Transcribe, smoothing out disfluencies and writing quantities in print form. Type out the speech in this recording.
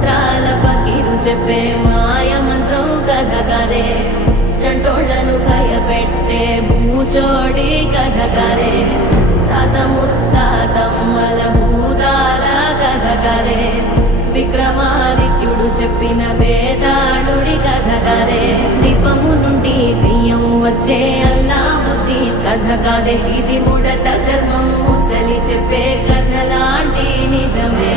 మంత్రాల పకిరు చెప్పే మాయ మంత్రం కథ కదే చంటోళ్లను భయపెట్టే భూచోడి కథ కదే తాత ముత్తాతమ్మల భూతాల కథ కదే విక్రమాదిత్యుడు చెప్పిన వేదాళుడి కథ కదే దీపము నుండి బియ్యం వచ్చే అల్లావుద్దీన్ కథ కదే ఇది ముడత చర్మం ముసలి చెప్పే కథ లాంటి నిజమే